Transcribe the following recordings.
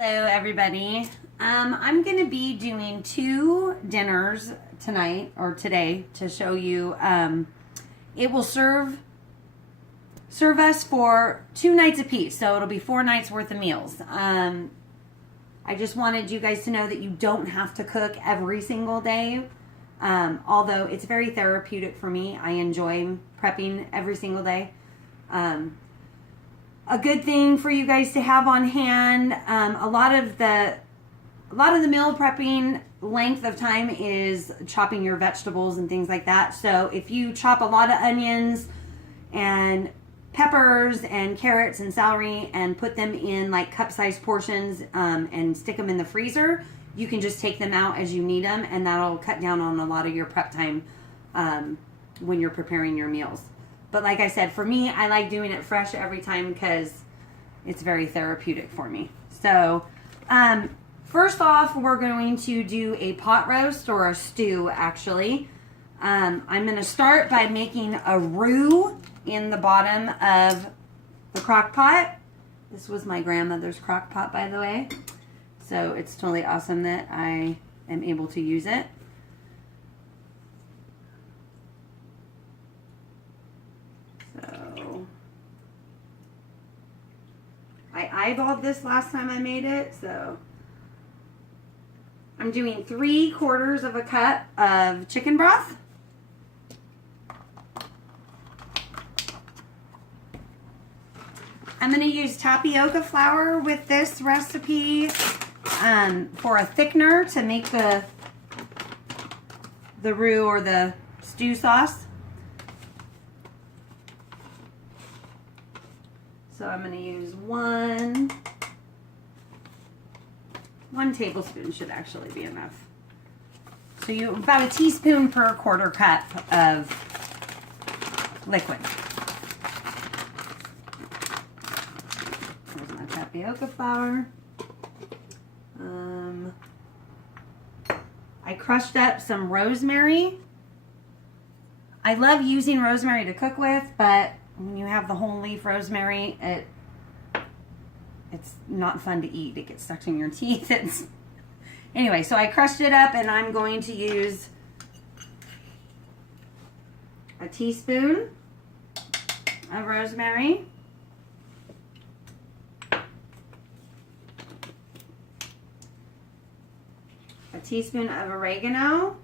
Hello everybody. I'm going to be doing 2 dinners tonight or today to show you. It will serve us for 2 nights apiece, so it'll be 4 nights worth of meals. I just wanted you guys to know that you don't have to cook every single day, although it's very therapeutic for me. I enjoy prepping every single day. A good thing for you guys to have on hand. A lot of the meal prepping length of time is chopping your vegetables and things like that. So if you chop a lot of onions and peppers and carrots and celery and put them in like cup-sized portions and stick them in the freezer, you can just take them out as you need them, and that'll cut down on a lot of your prep time when you're preparing your meals. But like I said, for me, I like doing it fresh every time because it's very therapeutic for me. So, first off, we're going to do a pot roast or a stew, actually. I'm going to start by making a roux in the bottom of the crock pot. This was my grandmother's crock pot, by the way. So it's totally awesome that I am able to use it. So I eyeballed this last time I made it, so I'm doing 3/4 of a cup of chicken broth. I'm going to use tapioca flour with this recipe for a thickener to make the roux or the stew sauce. So I'm going to use one tablespoon should actually be enough. So about a teaspoon per 1/4 cup of liquid. Here's my tapioca flour. I crushed up some rosemary. I love using rosemary to cook with, but when you have the whole leaf rosemary, it's not fun to eat. It gets stuck in your teeth. Anyway, so I crushed it up, and I'm going to use a teaspoon of rosemary, a teaspoon of oregano,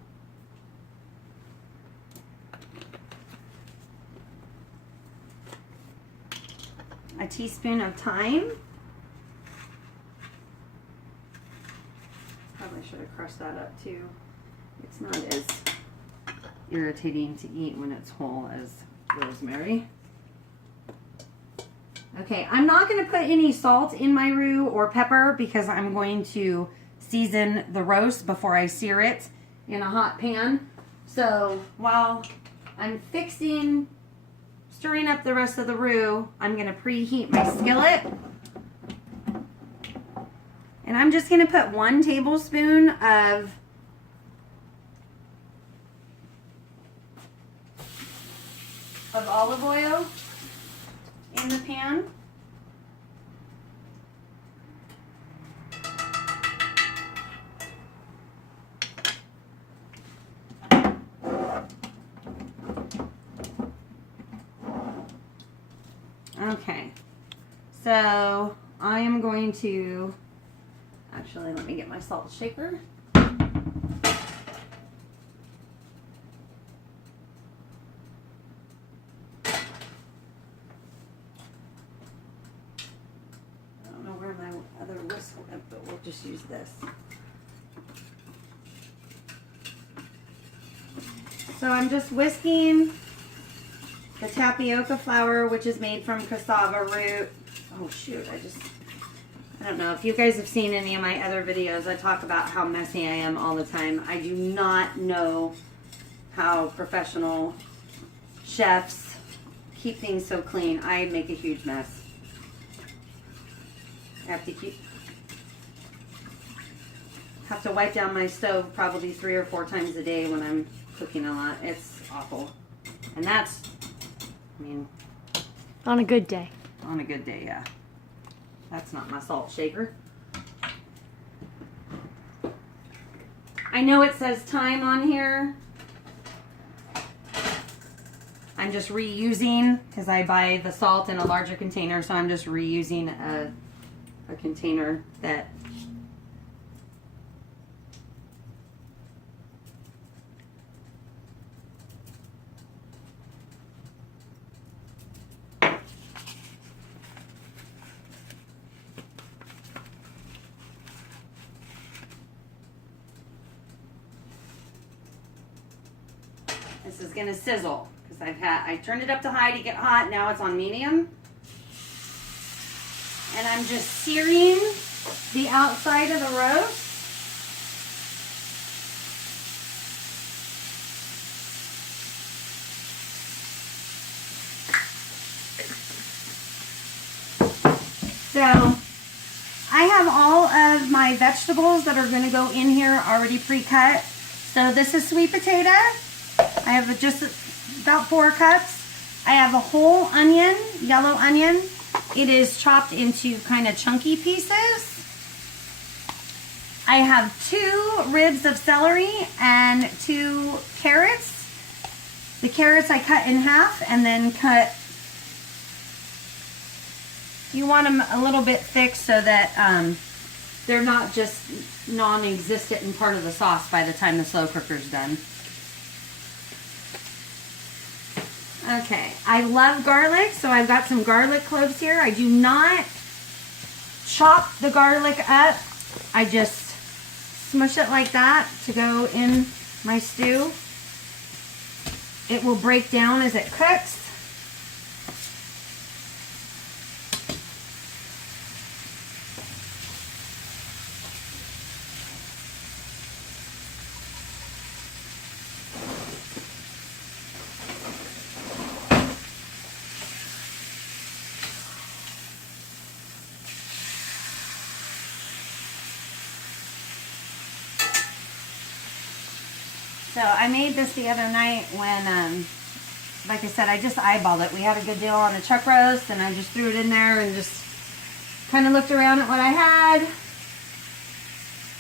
a teaspoon of thyme. Probably should have crushed that up too. It's not as irritating to eat when it's whole as rosemary. Okay, I'm not going to put any salt in my roux or pepper because I'm going to season the roast before I sear it in a hot pan. So while I'm stirring up the rest of the roux, I'm going to preheat my skillet. And I'm just going to put 1 tablespoon of olive oil in the pan. Okay, so I am going to, actually let me get my salt shaker. I don't know where my other whisk went, but we'll just use this. So I'm just whisking the tapioca flour, which is made from cassava root. Oh shoot, I don't know if you guys have seen any of my other videos. I talk about how messy I am all the time. I do not know how professional chefs keep things so clean. I make a huge mess. I have to wipe down my stove probably 3 or 4 times a day when I'm cooking a lot. It's awful. And that's, I mean, on a good day. On a good day, yeah. That's not my salt shaker. I know it says time on here. I'm just reusing because I buy the salt in a larger container, so I'm just reusing a container that this is gonna sizzle. I turned it up to high to get hot. Now it's on medium. And I'm just searing the outside of the roast. So I have all of my vegetables that are going to go in here already pre-cut. So this is sweet potato. I have just about 4 cups. I have a whole onion, yellow onion. It is chopped into kind of chunky pieces. I have 2 ribs of celery and 2 carrots. The carrots I cut in half and then cut. You want them a little bit thick so that they're not just non-existent and part of the sauce by the time the slow cooker's done. Okay, I love garlic, so I've got some garlic cloves here. I do not chop the garlic up. I just smush it like that to go in my stew. It will break down as it cooks. So I made this the other night when, like I said, I just eyeballed it. We had a good deal on a chuck roast, and I just threw it in there and just kind of looked around at what I had.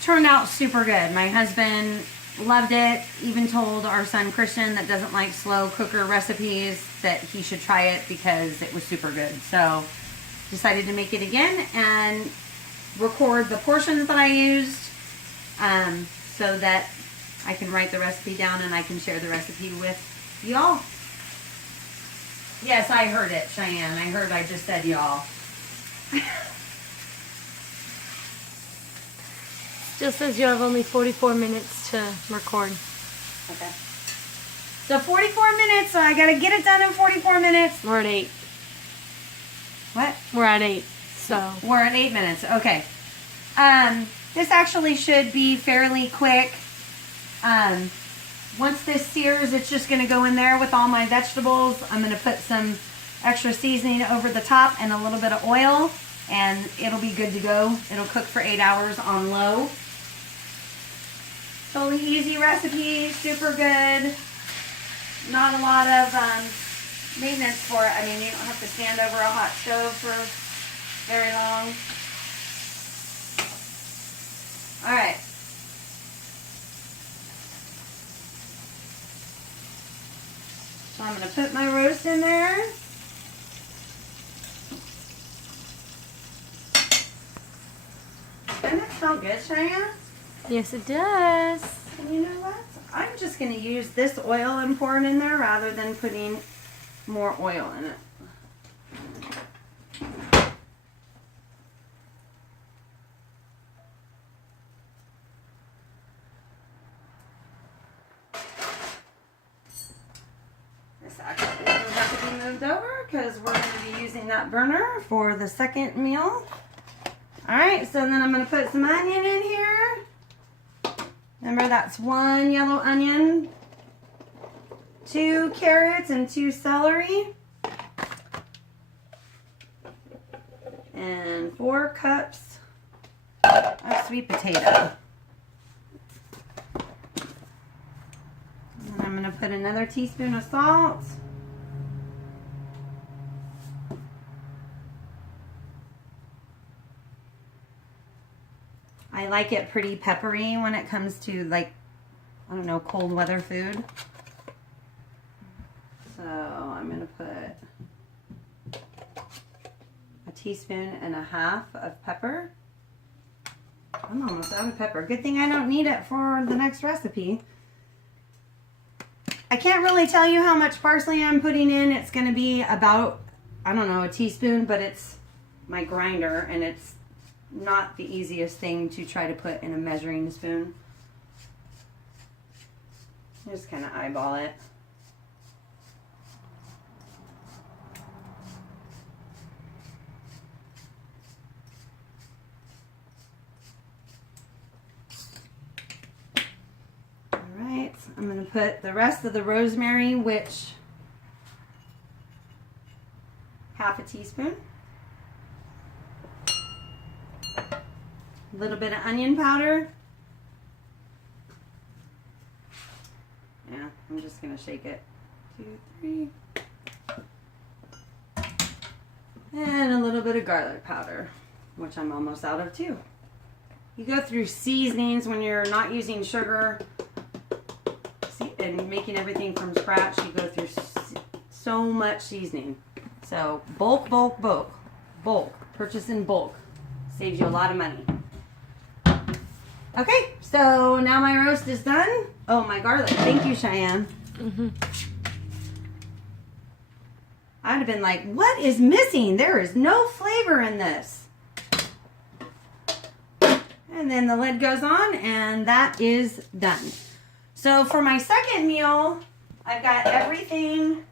Turned out super good. My husband loved it. Even told our son Christian, that doesn't like slow cooker recipes, that he should try it because it was super good. So decided to make it again and record the portions that I used so that I can write the recipe down and I can share the recipe with y'all. Yes, I heard it, Cheyenne. I heard I just said y'all. Still says you have only 44 minutes to record. Okay. So 44 minutes, so I gotta get it done in 44 minutes. We're at 8. What? We're at 8, so. We're at 8 minutes, okay. This actually should be fairly quick. Once this sears, it's just going to go in there with all my vegetables. I'm going to put some extra seasoning over the top and a little bit of oil, and it'll be good to go. It'll cook for 8 hours on low. Totally easy recipe, super good. Not a lot of maintenance for it. I mean, you don't have to stand over a hot stove for very long. All right. So I'm going to put my roast in there. Doesn't it smell good, Cheyenne? Yes, it does. And you know what? I'm just going to use this oil and pour it in there rather than putting more oil in it. This actually doesn't have to be moved over because we're going to be using that burner for the second meal. Alright, so then I'm going to put some onion in here. Remember, that's 1 yellow onion, 2 carrots, and 2 celery. And 4 cups of sweet potato. And I'm going to put another teaspoon of salt. I like it pretty peppery when it comes to like I don't know, cold weather food. So I'm going to put a teaspoon and a half of pepper. I'm almost out of pepper. Good thing I don't need it for the next recipe. I can't really tell you how much parsley I'm putting in. It's going to be about, I don't know, a teaspoon, but it's my grinder and it's not the easiest thing to try to put in a measuring spoon. Just kind of eyeball it. Alright, I'm going to put the rest of the rosemary, which half a teaspoon. A little bit of onion powder. Yeah, I'm just going to shake it. 2, 3. And a little bit of garlic powder, which I'm almost out of too. You go through seasonings when you're not using sugar and making everything from scratch. You go through so much seasoning. So bulk. Purchase in bulk. Saves you a lot of money. Okay, so now my roast is done. Oh, my garlic. Thank you, Cheyenne. I'd have been like, what is missing? There is no flavor in this. And then the lid goes on, and that is done. So for my second meal, I've got everything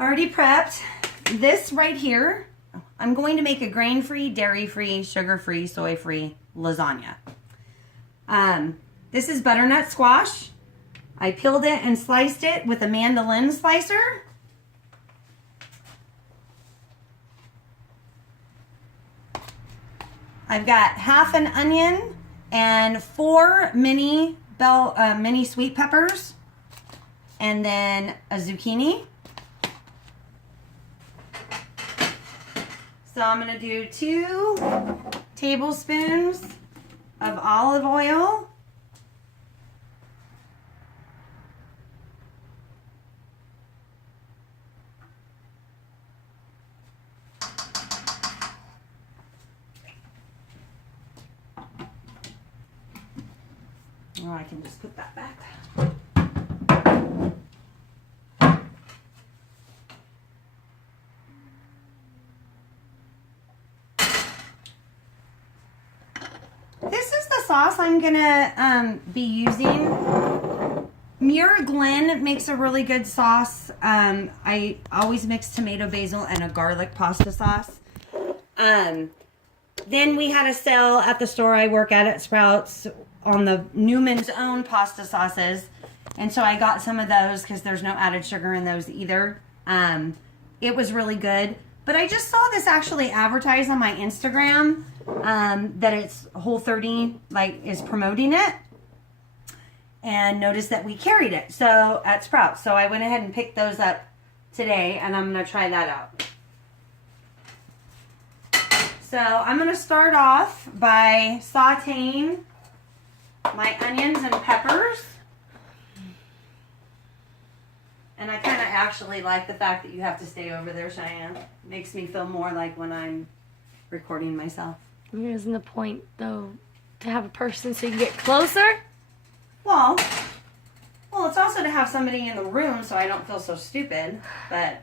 already prepped. This right here, I'm going to make a grain-free, dairy-free, sugar-free, soy-free lasagna. This is butternut squash. I peeled it and sliced it with a mandolin slicer. I've got half an onion and 4 mini sweet peppers, and then a zucchini. So I'm going to do 2 tablespoons of olive oil. Oh, I can just put that back. This is the sauce I'm gonna be using. Muir Glen makes a really good sauce. I always mix tomato, basil, and a garlic pasta sauce. Then we had a sale at the store I work at Sprouts on the Newman's Own pasta sauces. And so I got some of those because there's no added sugar in those either. It was really good. But I just saw this actually advertised on my Instagram, that it's Whole30 is promoting it. And noticed that we carried it so at Sprouts. So I went ahead and picked those up today, and I'm going to try that out. So I'm going to start off by sauteing my onions and peppers. And I kind of actually like the fact that you have to stay over there, Cheyenne. It makes me feel more like when I'm recording myself. Isn't the point, though, to have a person so you can get closer? Well, it's also to have somebody in the room so I don't feel so stupid, but...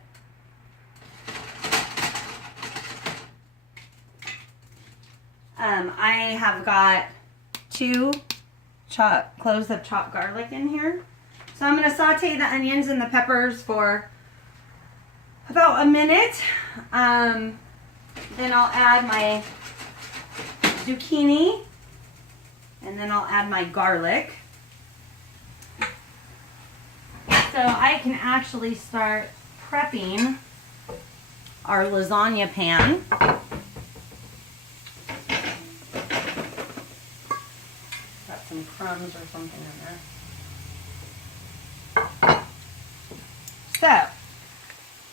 I have got 2 cloves of chopped garlic in here. So I'm going to saute the onions and the peppers for about a minute. Then I'll add my zucchini, and then I'll add my garlic. So I can actually start prepping our lasagna pan. Got some crumbs or something in there. So,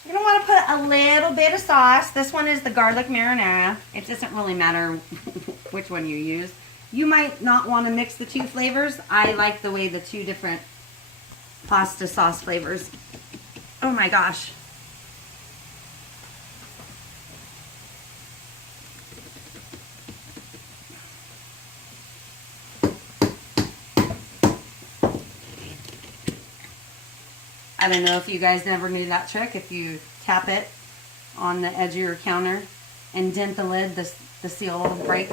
you're going to want to put a little bit of sauce. This one is the garlic marinara. It doesn't really matter which one you use. You might not want to mix the two flavors. I like the way the two different pasta sauce flavors. Oh my gosh. I don't know if you guys never knew that trick. If you tap it on the edge of your counter and dent the lid, the seal will break.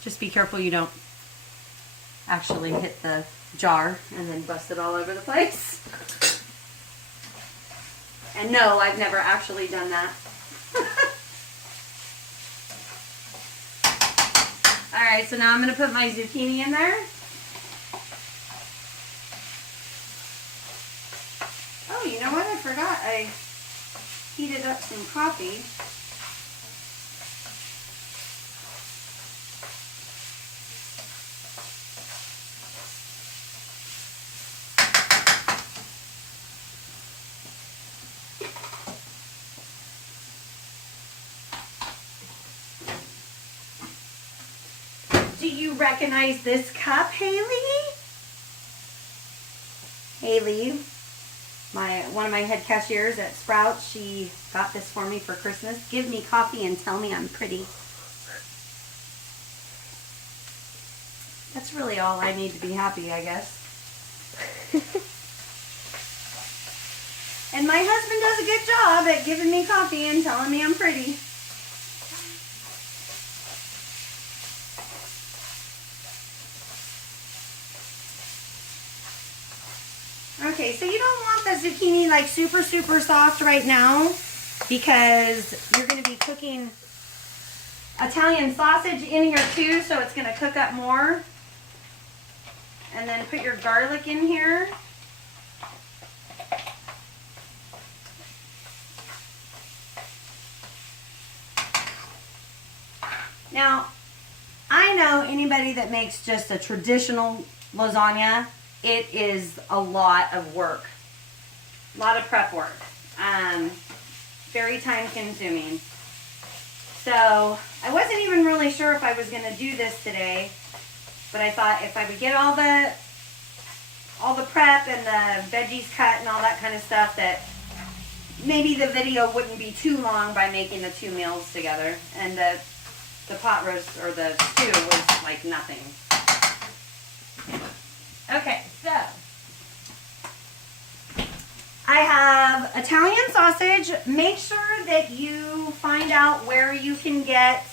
Just be careful you don't actually hit the jar and then bust it all over the place. And no, I've never actually done that. Alright, so now I'm going to put my zucchini in there. Oh, you know what? I forgot. I heated up some coffee. Do you recognize this cup, Haley? Haley, one of my head cashiers at Sprouts, she got this for me for Christmas. Give me coffee and tell me I'm pretty. That's really all I need to be happy, I guess. And my husband does a good job at giving me coffee and telling me I'm pretty. Okay, so you don't want the zucchini like super soft right now because you're going to be cooking Italian sausage in here too, so it's going to cook up more. And then put your garlic in here. Now, I know anybody that makes just a traditional lasagna, it is a lot of work. A lot of prep work. Very time consuming. So, I wasn't even really sure if I was going to do this today, but I thought if I would get all the prep and the veggies cut and all that kind of stuff, that maybe the video wouldn't be too long by making the two meals together. And the pot roast or the stew was like nothing. Okay, so I have Italian sausage. Make sure that you find out where you can get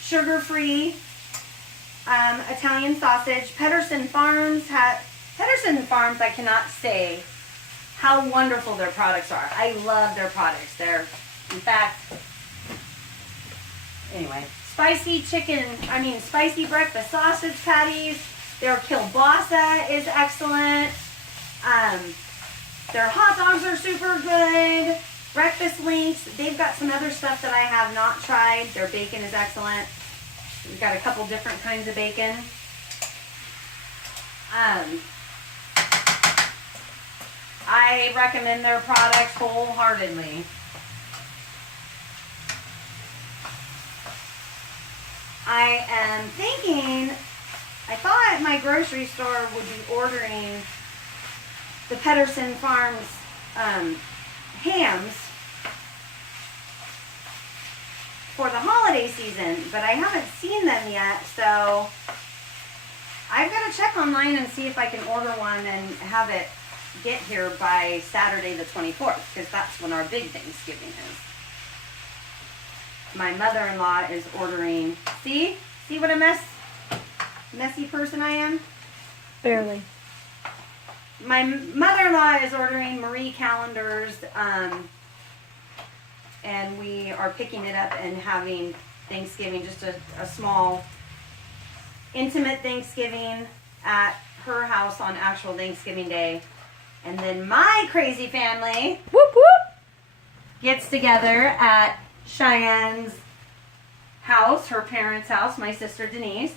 sugar-free Italian sausage. Pedersen Farms, I cannot say how wonderful their products are. I love their products. They're, in fact, anyway, spicy breakfast sausage patties. Their kielbasa is excellent. Their hot dogs are super good. Breakfast links. They've got some other stuff that I have not tried. Their bacon is excellent. We've got a couple different kinds of bacon. I recommend their products wholeheartedly. I am thinking, I thought my grocery store would be ordering the Pedersen Farms hams for the holiday season, but I haven't seen them yet, so I've got to check online and see if I can order one and have it get here by Saturday the 24th, because that's when our big Thanksgiving is. My mother-in-law is ordering, see what a messy person I am? Barely. My mother-in-law is ordering Marie calendars, and we are picking it up and having Thanksgiving, just a small, intimate Thanksgiving at her house on actual Thanksgiving Day. And then my crazy family Whoop whoop gets together at Cheyenne's house, her parents' house, my sister Denise,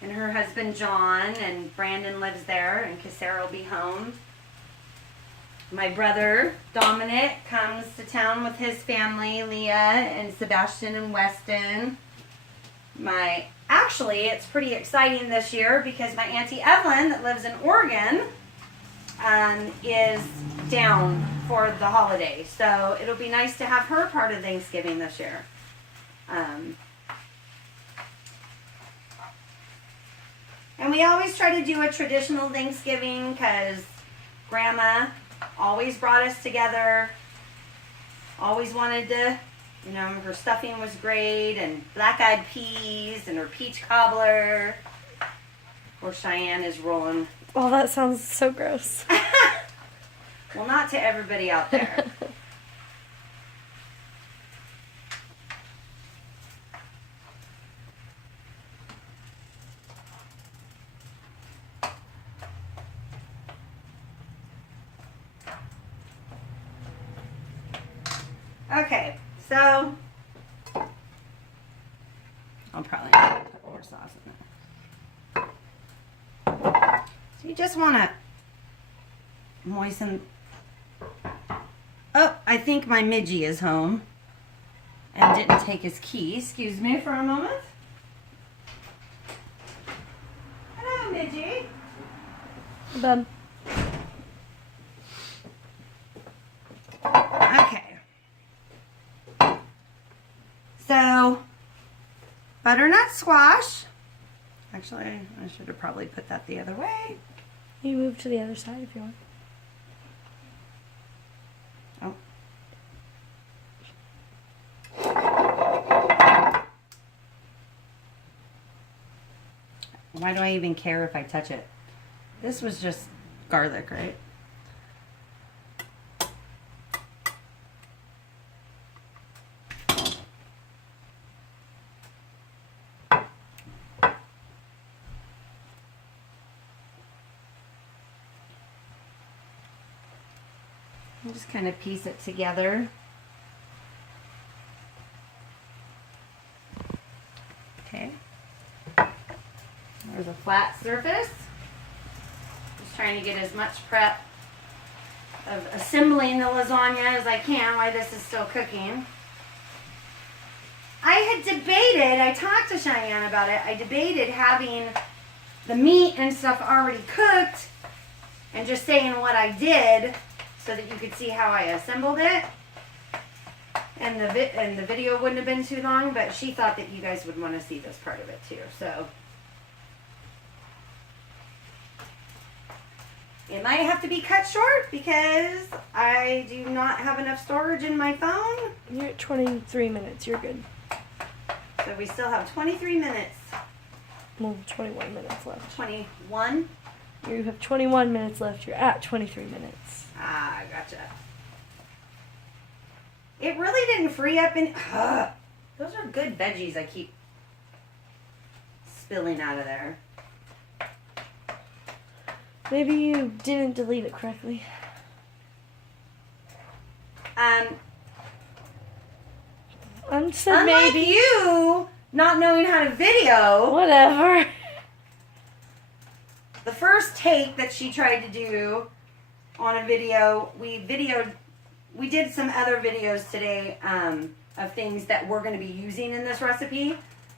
and her husband John, and Brandon lives there, and Cassara will be home. My brother Dominic comes to town with his family, Leah and Sebastian and Weston. Actually, it's pretty exciting this year because my Auntie Evelyn that lives in Oregon is down for the holiday. So it'll be nice to have her part of Thanksgiving this year. And we always try to do a traditional Thanksgiving because Grandma always brought us together. Always wanted to, you know, her stuffing was great, and black-eyed peas, and her peach cobbler. Poor Cheyenne is rolling. Oh, that sounds so gross. Well, not to everybody out there. Okay, so I'll probably need to put more sauce in there. So you just want to moisten. Oh, I think my Midgie is home and didn't take his key. Excuse me for a moment. Hello, Midgie. Bum. Okay. So, butternut squash. Actually, I should have probably put that the other way. You move to the other side if you want. Oh. Why do I even care if I touch it? This was just garlic, right? And just kind of piece it together. Okay. There's a flat surface. Just trying to get as much prep of assembling the lasagna as I can while this is still cooking. I had debated, I talked to Cheyenne about it, I debated having the meat and stuff already cooked and just saying what I did so that you could see how I assembled it. And the video wouldn't have been too long, but she thought that you guys would want to see this part of it too. So it might have to be cut short because I do not have enough storage in my phone. You're at 23 minutes. You're good. So we still have 23 minutes. Well, 21 minutes left. 21? You have 21 minutes left. You're at 23 minutes. Ah, gotcha. It really didn't free up any... Those are good veggies I keep spilling out of there. Maybe you didn't delete it correctly. Unlike Maybe. you not knowing how to video, Whatever. the first take that she tried to do on a video, we did some other videos today of things that we're going to be using in this recipe,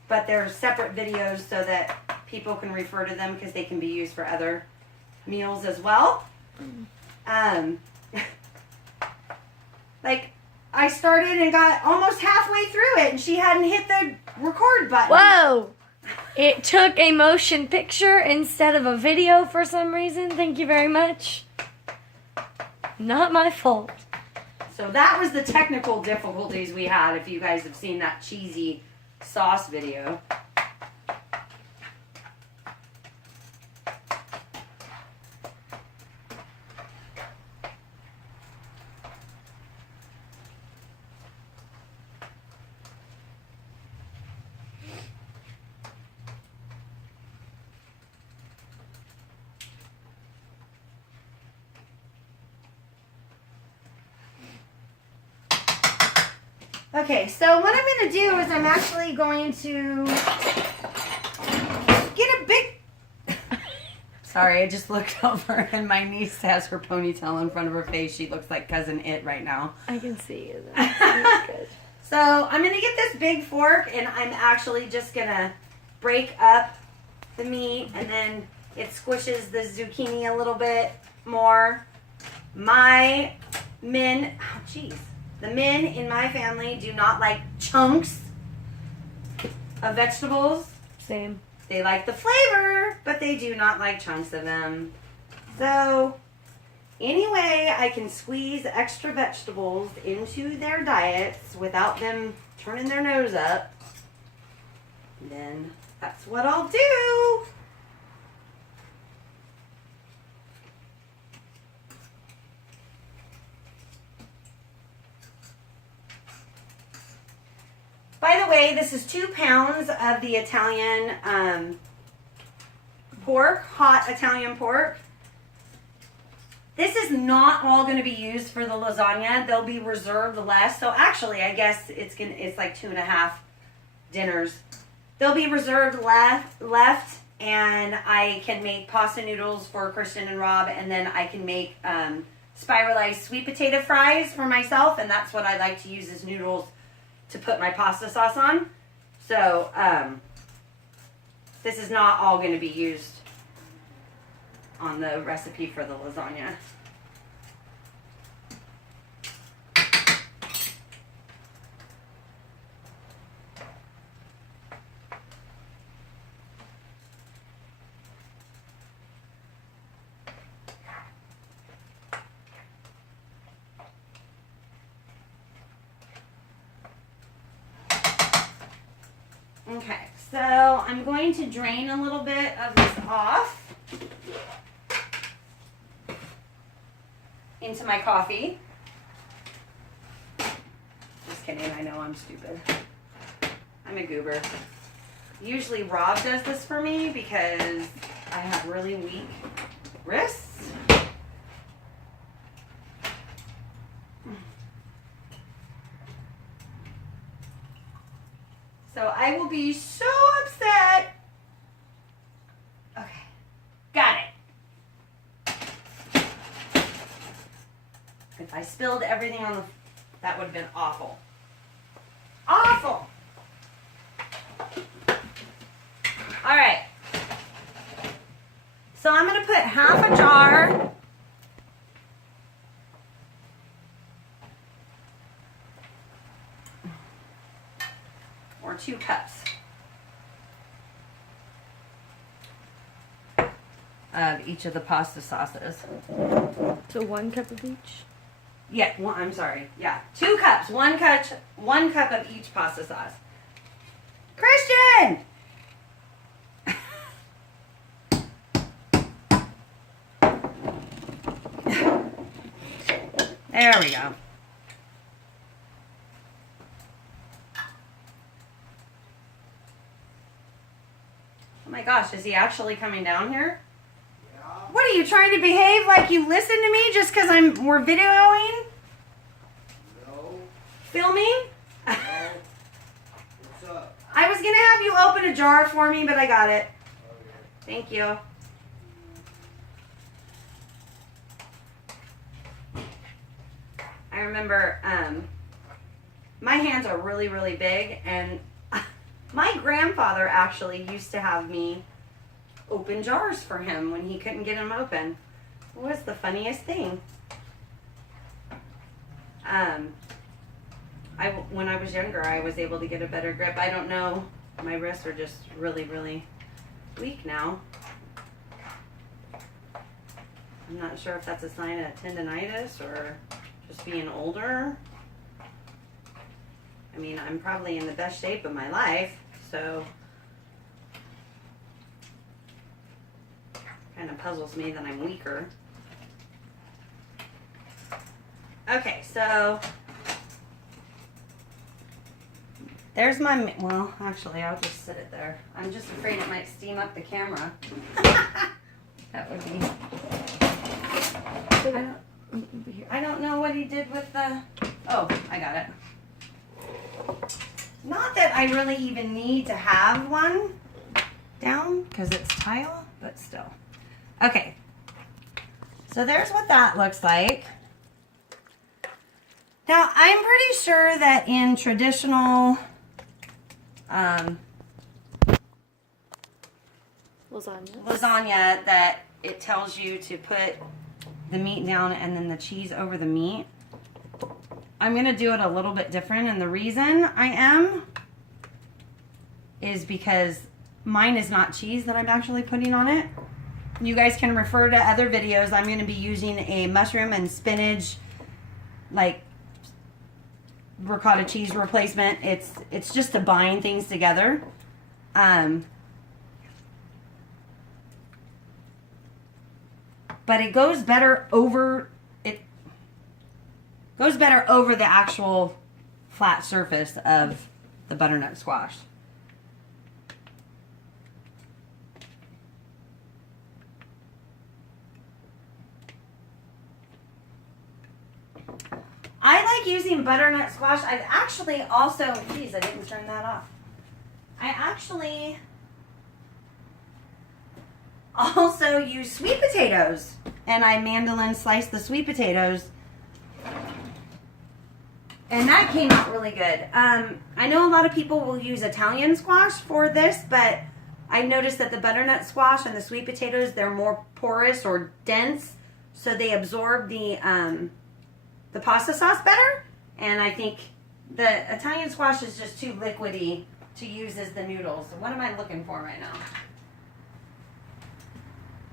but they're separate videos so that people can refer to them because they can be used for other meals as well. Like, I started and got almost halfway through it and she hadn't hit the record button. Whoa! It took a motion picture instead of a video for some reason. Thank you very much. Not my fault. So that was the technical difficulties we had, if you guys have seen that cheesy sauce video. Okay, so what I'm going to do is I'm actually going to get a big... Sorry, I just looked over and my niece has her ponytail in front of her face. She looks like Cousin It right now. I can see you. That's good. So I'm going to get this big fork and I'm actually just going to break up the meat and then it squishes the zucchini a little bit more. My men, oh geez, the men in my family do not like chunks of vegetables. Same. They like the flavor, but they do not like chunks of them. So any way I can squeeze extra vegetables into their diets without them turning their nose up, then that's what I'll do. By the way, this is 2 pounds of the Italian pork, hot Italian pork. This is not all going to be used for the lasagna. They'll be reserved less. So actually, I guess it's like 2.5 dinners. They'll be reserved left, and I can make pasta noodles for Christian and Rob, and then I can make spiralized sweet potato fries for myself, and that's what I like to use as noodles to put my pasta sauce on. So this is not all going to be used on the recipe for the lasagna. Okay, so I'm going to drain a little bit of this off into my coffee. Just kidding, I know I'm stupid. I'm a goober. Usually Rob does this for me because I have really weak wrists. So I will be so upset. Okay, got it. If I spilled everything on the, that would have been awful. Awful. All right. So I'm going to put half a jar or 2 cups of each of the pasta sauces. So 1 cup of each? Yeah, I'm sorry. Yeah, 2 cups. 1 cup of each pasta sauce. Christian! There we go. Oh my gosh, is he actually coming down here? Yeah. What are you trying to behave like you listen to me just because we're videoing? No. Filming? No. What's up? I was gonna have you open a jar for me, but I got it. Okay. Thank you. I remember my hands are really, really big, and my grandfather actually used to have me open jars for him when he couldn't get them open. It was the funniest thing. When I was younger, I was able to get a better grip. I don't know. My wrists are just really, really weak now. I'm not sure if that's a sign of tendonitis or just being older. I mean, I'm probably in the best shape of my life, so kind of puzzles me that I'm weaker. Okay, so there's my, well, actually, I'll just sit it there. I'm just afraid it might steam up the camera. That would be, I don't know what he did with the, oh, I got it. Not that I really even need to have one down because it's tile, but still. Okay, so there's what that looks like. Now, I'm pretty sure that in traditional lasagna that it tells you to put the meat down and then the cheese over the meat. I'm going to do it a little bit different, and the reason I am is because mine is not cheese that I'm actually putting on it. You guys can refer to other videos. I'm going to be using a mushroom and spinach, like, ricotta cheese replacement. It's just to bind things together. But it goes better over the actual flat surface of the butternut squash. I like using butternut squash. I've actually also, geez, I didn't turn that off. I actually also use sweet potatoes, and I mandolin slice the sweet potatoes, and that came out really good. I know a lot of people will use Italian squash for this, but I noticed that the butternut squash and the sweet potatoes, they're more porous or dense, so they absorb the pasta sauce better, and I think the Italian squash is just too liquidy to use as the noodles. So what am I looking for right now?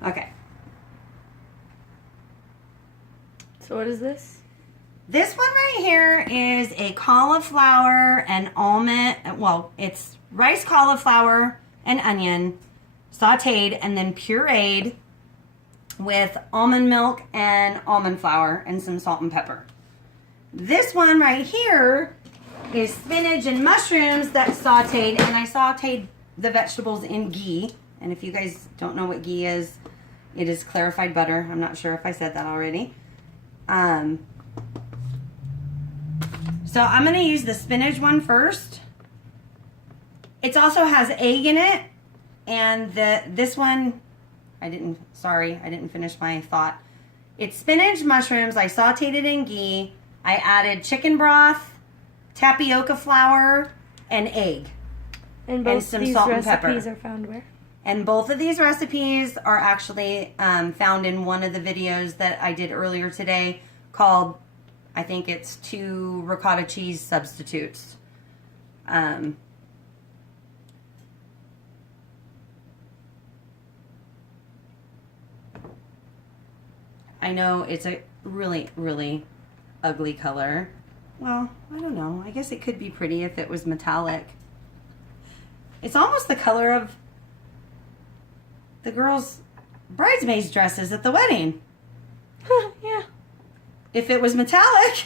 Okay. So what is this? This one right here is a cauliflower and almond, well, it's rice, cauliflower, and onion sauteed and then pureed with almond milk and almond flour and some salt and pepper. This one right here is spinach and mushrooms that's sauteed, and I sauteed the vegetables in ghee. And if you guys don't know what ghee is, it is clarified butter. I'm not sure if I said that already. So I'm going to use the spinach one first. It also has egg in it, and this one, I didn't finish my thought. It's spinach, mushrooms. I sauteed it in ghee. I added chicken broth, tapioca flour, and egg. And both some these salt and pepper. recipes are found where? And both of these recipes are actually found in one of the videos that I did earlier today called, I think it's 2 ricotta cheese substitutes. I know it's a really, really ugly color. Well, I don't know. I guess it could be pretty if it was metallic. It's almost the color of the girls' bridesmaids' dresses at the wedding. Yeah. If it was metallic.